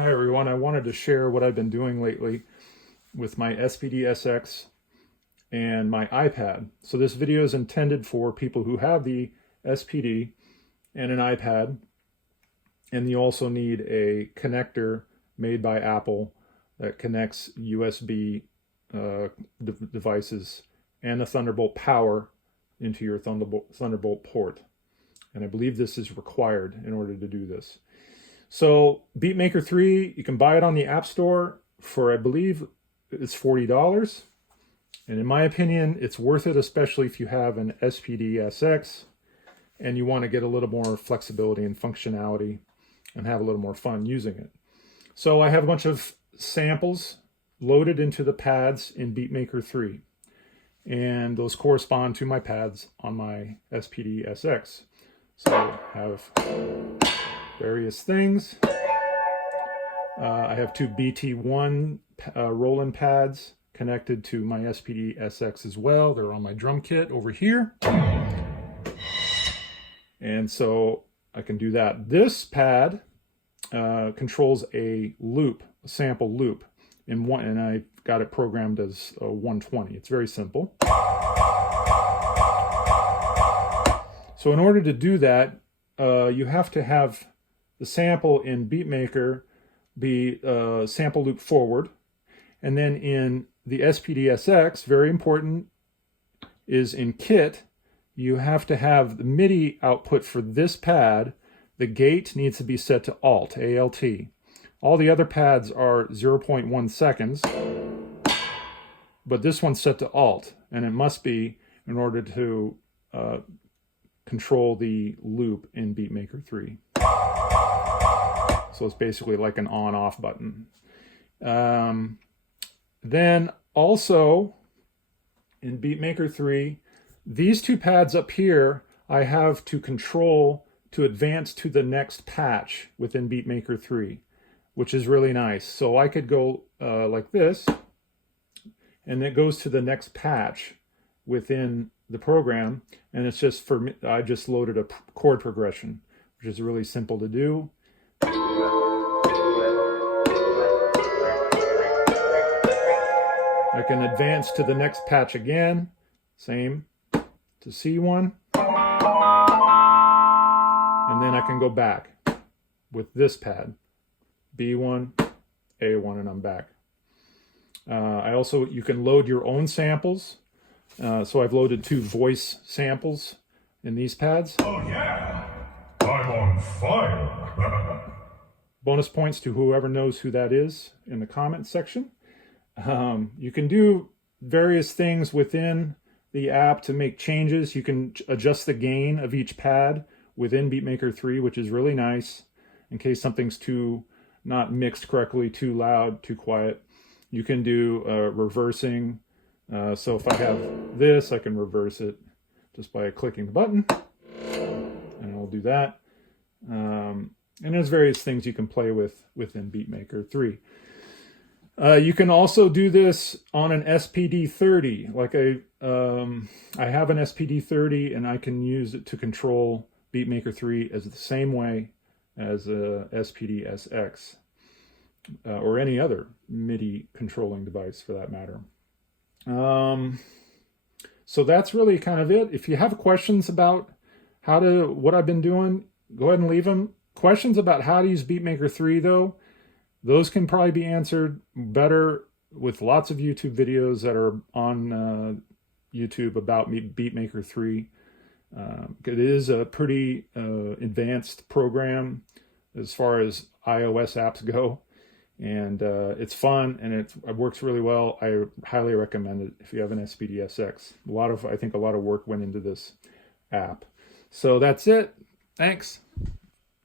Hi everyone, I wanted to share what I've been doing lately with my SPD-SX and my iPad. So this video is intended for people who have the SPD and an iPad, and you also need a connector made by Apple that connects USB devices and a Thunderbolt power into your Thunderbolt port. And I believe this is required in order to do this. So Beatmaker 3, you can buy it on the App Store for, I believe it's $40. And in my opinion, it's worth it, especially if you have an SPD-SX and you want to get a little more flexibility and functionality and have a little more fun using it. So I have a bunch of samples loaded into the pads in Beatmaker 3. And those correspond to my pads on my SPD-SX. So I have various things. I have two BT1 Roland pads connected to my SPD-SX as well. They're on my drum kit over here. And so I can do that. This pad controls a loop, a sample loop, and I got it programmed as 120. It's very simple. So in order to do that, you have to have the sample in Beatmaker be sample loop forward. And then in the SPD-SX, very important, is in kit, you have to have the MIDI output for this pad. The gate needs to be set to Alt, A-L-T. All the other pads are 0.1 seconds, but this one's set to Alt, and it must be in order to control the loop in Beatmaker 3. So it's basically like an on-off button. Then also in Beatmaker 3, these two pads up here, I have to control to advance to the next patch within Beatmaker 3, which is really nice. So I could go like this, and it goes to the next patch within the program, and it's just for me, I just loaded a chord progression, which is really simple to do. I can advance to the next patch again, same to C1, and then I can go back with this pad, B1, A1, and I'm back. You can load your own samples. So I've loaded two voice samples in these pads. Oh yeah, I'm on fire. Bonus points to whoever knows who that is in the comments section. You can do various things within the app to make changes. You can adjust the gain of each pad within Beatmaker 3, which is really nice in case something's not mixed correctly, too loud, too quiet. You can do reversing. So if I have this, I can reverse it just by clicking the button, and I'll do that. And there's various things you can play with within Beatmaker 3. You can also do this on an SPD-30. Like I have an SPD-30, and I can use it to control Beatmaker 3 as the same way as a SPD-SX or any other MIDI controlling device for that matter. So that's really kind of it. If you have questions about what I've been doing, go ahead and leave them. Questions about how to use Beatmaker 3 though, those can probably be answered better with lots of YouTube videos that are on YouTube about Beatmaker 3. It is a pretty advanced program as far as iOS apps go. And it's fun, and it works really well. I highly recommend it if you have an SPD-SX. I think a lot of work went into this app. So that's it. Thanks.